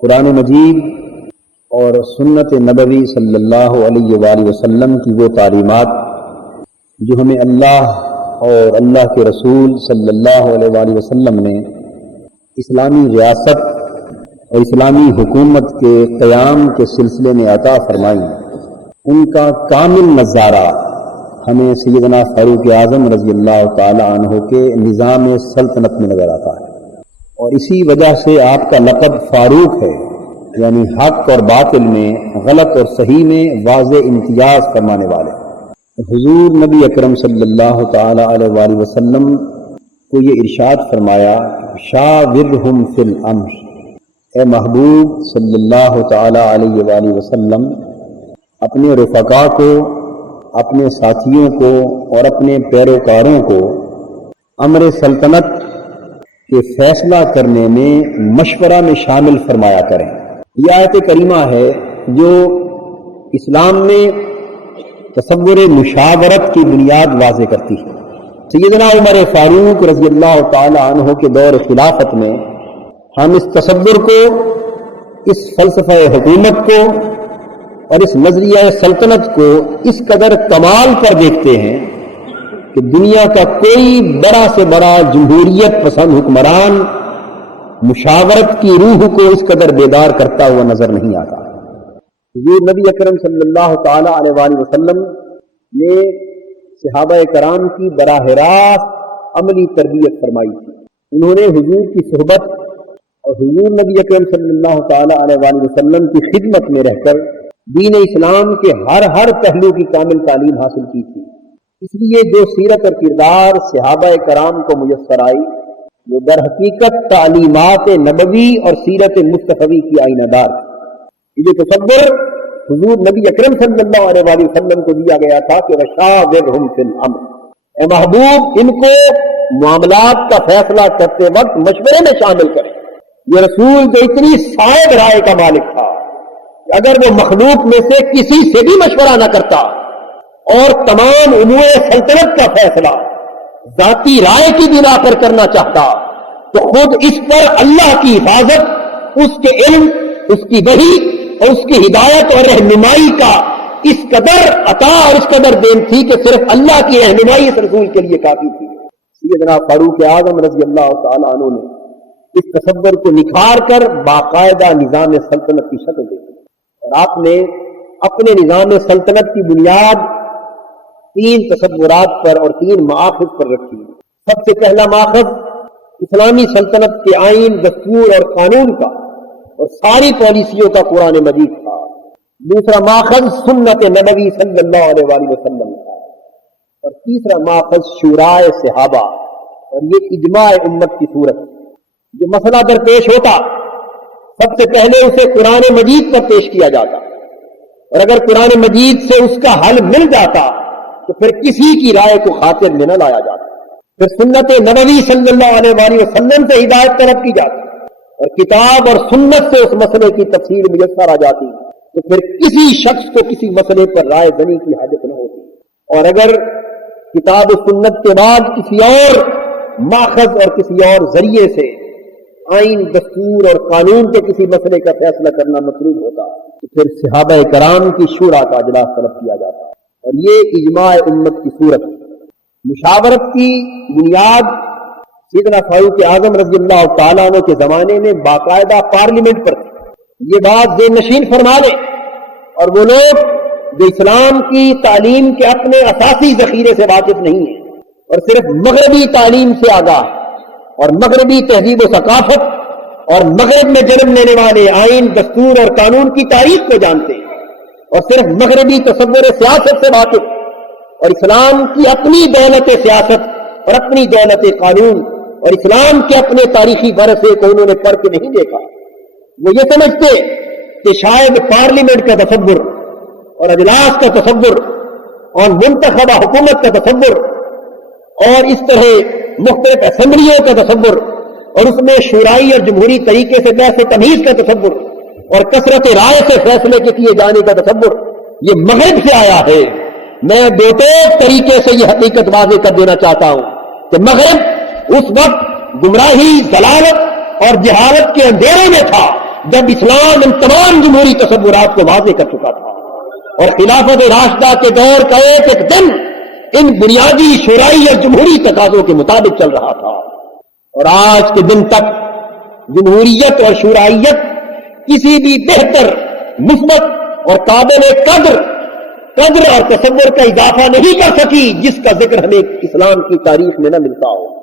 قرآن مجید اور سنت نبوی صلی اللہ علیہ وآلہ وسلم کی وہ تعلیمات جو ہمیں اللہ اور اللہ کے رسول صلی اللہ علیہ وآلہ وسلم نے اسلامی ریاست اور اسلامی حکومت کے قیام کے سلسلے میں عطا فرمائی، ان کا کامل نظارہ ہمیں سیدنا فاروق اعظم رضی اللہ تعالی عنہ کے نظام سلطنت میں نظر آتا ہے، اور اسی وجہ سے آپ کا لقب فاروق ہے، یعنی حق اور باطل میں، غلط اور صحیح میں واضح امتیاز فرمانے والے۔ حضور نبی اکرم صلی اللہ تعالی علیہ وآلہ وسلم کو یہ ارشاد فرمایا، شاورہم فی الامر، اے محبوب صلی اللہ تعالی علیہ وآلہ وسلم اپنے رفقا کو، اپنے ساتھیوں کو اور اپنے پیروکاروں کو امر سلطنت کے فیصلہ کرنے میں مشورہ میں شامل فرمایا کریں۔ یہ آیت کریمہ ہے جو اسلام میں تصور مشاورت کی بنیاد واضح کرتی ہے۔ سیدنا عمر فاروق رضی اللہ تعالی عنہ کے دور خلافت میں ہم اس تصور کو، اس فلسفہ حکومت کو اور اس نظریہ سلطنت کو اس قدر کمال پر دیکھتے ہیں کہ دنیا کا کوئی بڑا سے بڑا جمہوریت پسند حکمران مشاورت کی روح کو اس قدر بیدار کرتا ہوا نظر نہیں آتا۔ حضور نبی اکرم صلی اللہ تعالی علیہ وآلہ وسلم نے صحابہ کرام کی براہ راست عملی تربیت فرمائی تھی۔ انہوں نے حضور کی صحبت اور حضور نبی اکرم صلی اللہ تعالی علیہ وآلہ وسلم کی خدمت میں رہ کر دین اسلام کے ہر پہلو کی کامل تعلیم حاصل کی تھی۔ اس لیے جو سیرت اور کردار صحابہ کرام کو میسر آئی وہ در حقیقت تعلیمات نبوی اور سیرت مصطفی کی آئینہ دار تھی۔ یہ جو تصور حضور نبی اکرم صلی اللہ علیہ وآلہ وسلم کو دیا گیا تھا کہ وشاورہم فی الامر، اے محبوب ان کو معاملات کا فیصلہ کرتے وقت مشورے میں شامل کریں۔ یہ رسول جو اتنی صائب رائے کا مالک تھا کہ اگر وہ مخلوق میں سے کسی سے بھی مشورہ نہ کرتا اور تمام امور سلطنت کا فیصلہ ذاتی رائے کی بنا پر کرنا چاہتا تو خود اس پر اللہ کی حفاظت، اس کے علم، اس کی وحی اور اس کی ہدایت اور رہنمائی کا اس قدر عطا اور اس قدر دین تھی کہ صرف اللہ کی رہنمائی اس رسول کے لیے کافی تھی۔ سیدنا فاروق اعظم رضی اللہ تعالی عنہ نے اس تصور کو نکھار کر باقاعدہ نظام سلطنت کی شکل دی، اور آپ نے اپنے نظام سلطنت کی بنیاد 3 تصورات پر اور 3 مآخذ پر رکھی۔ سب سے پہلا مآخذ اسلامی سلطنت کے آئین، دستور اور قانون کا اور ساری پالیسیوں کا قرآن مجید تھا۔ دوسرا مآخذ سنت نبوی صلی اللہ علیہ وآلہ وسلم تھا، اور تیسرا مآخذ شورائے صحابہ، اور یہ اجماع امت کی صورت۔ جو مسئلہ درپیش ہوتا سب سے پہلے اسے قرآن مجید پر پیش کیا جاتا، اور اگر قرآن مجید سے اس کا حل مل جاتا تو پھر کسی کی رائے کو خاطر میں نہ لایا جاتا، پھر سنت نبوی صلی اللہ علیہ وآلہ وسلم سے ہدایت طلب کی جاتی اور کتاب اور سنت سے اس مسئلے کی تفسیر میسر آ جاتی، تو پھر کسی شخص کو کسی مسئلے پر رائے دنی کی حاجت نہ ہوتی۔ اور اگر کتاب و سنت کے بعد کسی اور ماخذ اور کسی اور ذریعے سے آئین، دستور اور قانون کے کسی مسئلے کا فیصلہ کرنا مطلوب ہوتا تو پھر صحابہ کرام کی شورا کا اجلاس طلب کیا جاتا، اور یہ اجماع امت کی صورت۔ مشاورت کی بنیاد سیدنا فاروق اعظم رضی اللہ تعالیٰ عنہ کے زمانے میں باقاعدہ پارلیمنٹ پر تھی۔ یہ بات ذہن نشین فرما لیں، اور وہ لوگ جو اسلام کی تعلیم کے اپنے اساسی ذخیرے سے واقف نہیں ہیں اور صرف مغربی تعلیم سے آگاہ ہیں اور مغربی تہذیب و ثقافت اور مغرب میں جنم لینے والے آئین، دستور اور قانون کی تاریخ کو جانتے ہیں اور صرف مغربی تصور سیاست سے واقف، اور اسلام کی اپنی دولت سیاست اور اپنی دولت قانون اور اسلام کے اپنے تاریخی ورثے کو انہوں نے پڑھ کے نہیں دیکھا۔ وہ یہ سمجھتے کہ شاید پارلیمنٹ کا تصور اور اجلاس کا تصور اور منتخبہ حکومت کا تصور اور اس طرح مختلف اسمبلیوں کا تصور اور اس میں شورائی اور جمہوری طریقے سے بحث تمیز کا تصور اور کثرت رائے سے فیصلے کے کیے جانے کا تصور یہ مغرب سے آیا ہے۔ میں دو طریقے سے یہ حقیقت واضح کر دینا چاہتا ہوں کہ مغرب اس وقت گمراہی، ضلالت اور جہالت کے اندھیرے میں تھا جب اسلام ان تمام جمہوری تصورات کو واضح کر چکا تھا اور خلافت راشدہ کے دور کا ایک ایک دن ان بنیادی شورائی اور جمہوری تقاضوں کے مطابق چل رہا تھا، اور آج کے دن تک جمہوریت اور شورائیت کسی بھی بہتر، مثبت اور قابل قدر اور تصور کا اضافہ نہیں کر سکی جس کا ذکر ہمیں اسلام کی تاریخ میں نہ ملتا ہو۔